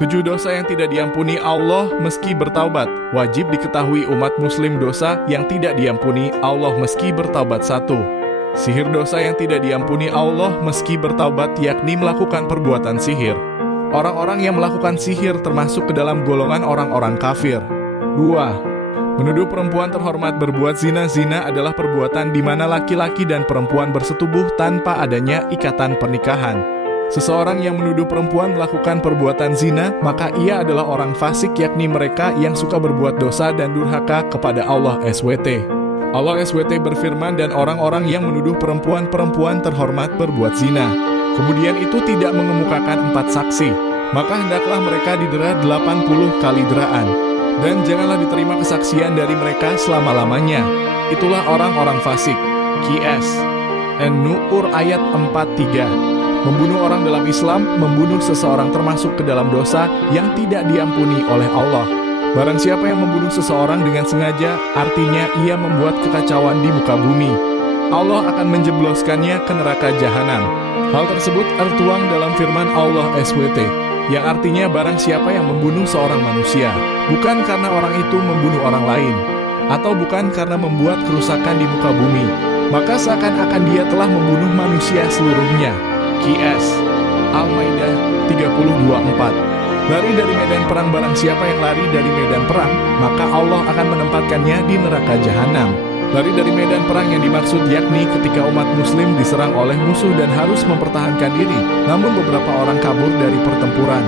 7 dosa yang tidak diampuni Allah meski bertaubat. Wajib diketahui umat muslim dosa yang tidak diampuni Allah meski bertaubat. 1. Sihir, dosa yang tidak diampuni Allah meski bertaubat, yakni melakukan perbuatan sihir. Orang-orang yang melakukan sihir termasuk ke dalam golongan orang-orang kafir. 2. Menuduh perempuan terhormat berbuat zina. Zina adalah perbuatan di mana laki-laki dan perempuan bersetubuh tanpa adanya ikatan pernikahan. Seseorang yang menuduh perempuan melakukan perbuatan zina, maka ia adalah orang fasik, yakni mereka yang suka berbuat dosa dan durhaka kepada Allah SWT. Allah SWT berfirman, dan orang-orang yang menuduh perempuan terhormat berbuat zina, kemudian itu tidak mengemukakan 4 saksi, maka hendaklah mereka didera 80 kali deraan, dan janganlah diterima kesaksian dari mereka selama-lamanya. Itulah orang-orang fasik. QS An-Nur ayat 43. Membunuh orang dalam Islam, membunuh seseorang termasuk ke dalam dosa yang tidak diampuni oleh Allah. Barang siapa yang membunuh seseorang dengan sengaja, artinya ia membuat kekacauan di muka bumi. Allah akan menjebloskannya ke neraka jahanam. Hal tersebut tertuang dalam firman Allah SWT, yang artinya barang siapa yang membunuh seorang manusia, bukan karena orang itu membunuh orang lain, atau bukan karena membuat kerusakan di muka bumi, maka seakan-akan dia telah membunuh manusia seluruhnya. QS Al-Maidah 32:4. Lari dari medan perang, barang siapa yang lari dari medan perang, maka Allah akan menempatkannya di neraka jahanam. Lari dari medan perang yang dimaksud yakni ketika umat muslim diserang oleh musuh dan harus mempertahankan diri, namun beberapa orang kabur dari pertempuran.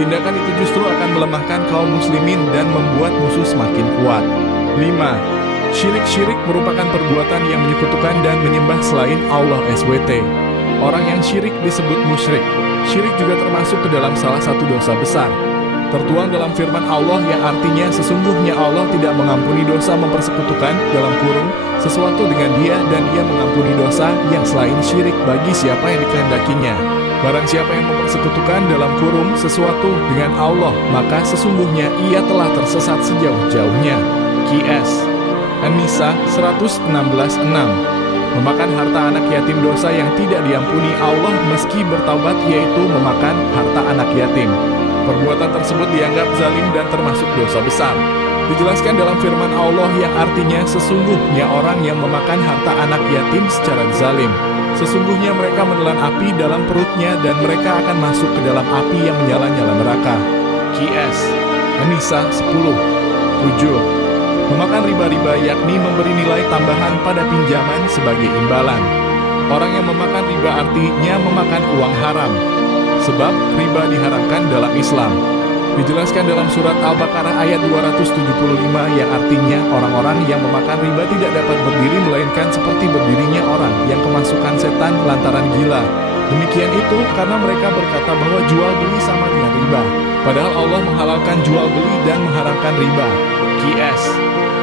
Tindakan itu justru akan melemahkan kaum muslimin dan membuat musuh semakin kuat. 5. Syirik merupakan perbuatan yang menyekutukan dan menyembah selain Allah SWT. Orang yang syirik disebut musyrik. Syirik juga termasuk ke dalam salah satu dosa besar. Tertuang dalam firman Allah yang artinya sesungguhnya Allah tidak mengampuni dosa mempersekutukan dalam kurung sesuatu dengan Dia, dan Dia mengampuni dosa yang selain syirik bagi siapa yang dikehendakinya. Barang siapa yang mempersekutukan dalam kurung sesuatu dengan Allah, maka sesungguhnya ia telah tersesat sejauh-jauhnya. QS An-Nisa 116:6. Memakan harta anak yatim, dosa yang tidak diampuni Allah meski bertaubat, yaitu memakan harta anak yatim. Perbuatan tersebut dianggap zalim dan termasuk dosa besar. Dijelaskan dalam firman Allah yang artinya sesungguhnya orang yang memakan harta anak yatim secara zalim, sesungguhnya mereka menelan api dalam perutnya dan mereka akan masuk ke dalam api yang menyala-nyala neraka. QS An-Nisa 10:7. Memakan riba, yakni memberi nilai tambahan pada pinjaman sebagai imbalan. Orang yang memakan riba artinya memakan uang haram, sebab riba diharamkan dalam Islam. Dijelaskan dalam surat Al-Baqarah ayat 275 yang artinya orang-orang yang memakan riba tidak dapat berdiri melainkan seperti berdirinya orang yang kemasukan setan lantaran gila. Demikian itu karena mereka berkata bahwa jual beli sama dengan riba, padahal Allah menghalalkan jual beli dan mengharamkan riba. QS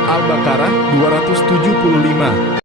Al-Baqarah 275.